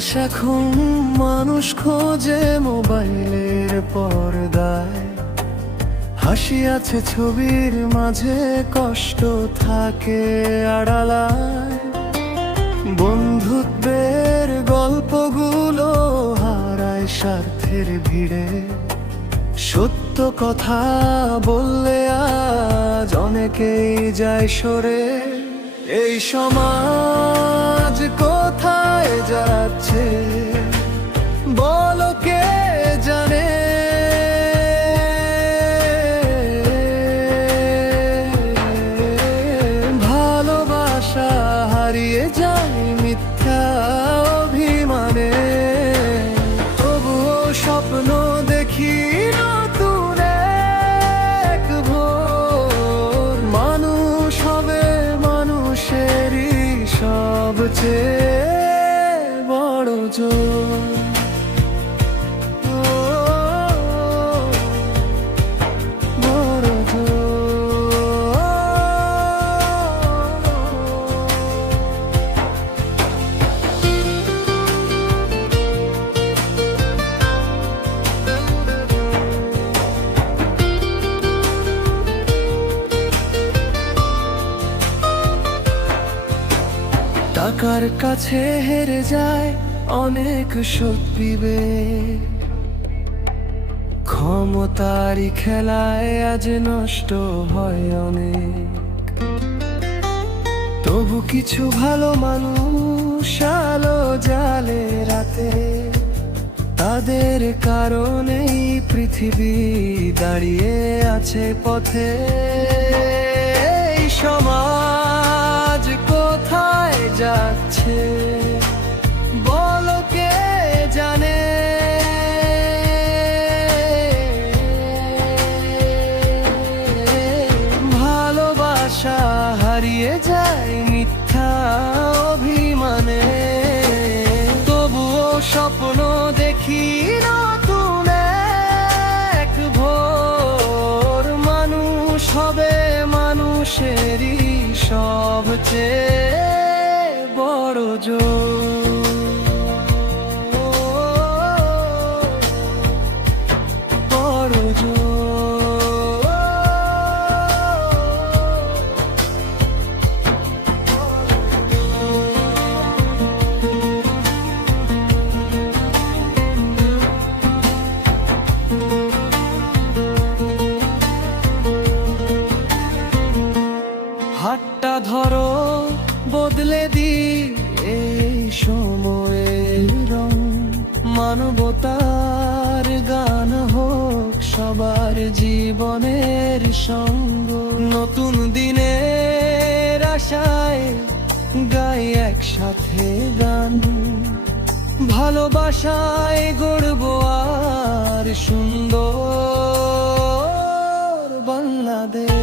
এখন মানুষ খোঁজে মোবাইলের পর্দায়, হাসি আছে ছবির মাঝে, কষ্ট থাকে আড়ালায়। বন্ধুত্বের গল্পগুলো হারায় স্বার্থের ভিড়ে, সত্য কথা বললে আজ অনেকেই যায় সরে। এই সমাজ কোথায় যাচ্ছে বলো কে জানে? ভালোবাসা হারিয়ে যায় মিথ্যা অভিমানে, তবুও স্বপ্ন দেখি নতুন এক ভোর। মানুষ হবে মানুষেরই সবচেয়ে বড় জোর। টাকার কাছে হেরে যায় অনেক সত্যি বিবেক, ক্ষমতারই খেলায় আজ নষ্ট হয় অনেক। তবু কিছু ভালো মানুষ আলো জালে রাতে, তাদের কারণেই পৃথিবী দাঁড়িয়ে আছে পথে। এই সমাজ কোথায় যাচ্ছে বলো কে জানে? ভালোবাসা হারিয়ে যায় মিথ্যা অভিমানে, তবুও স্বপ্ন দেখি নতুন এক ভোর। মানুষ হবে মানুষেরই সবচেয়ে বড় জোর। বড় জোর। হাতটা ধরো বদলে দি এই সময়ের রং, মানবতার গান হোক সবার জীবনের সঙ্গ। নতুন দিনের আশায় গাই একসাথে গান, ভালোবাসায় গড়ব আর সুন্দর বাংলাদেশ।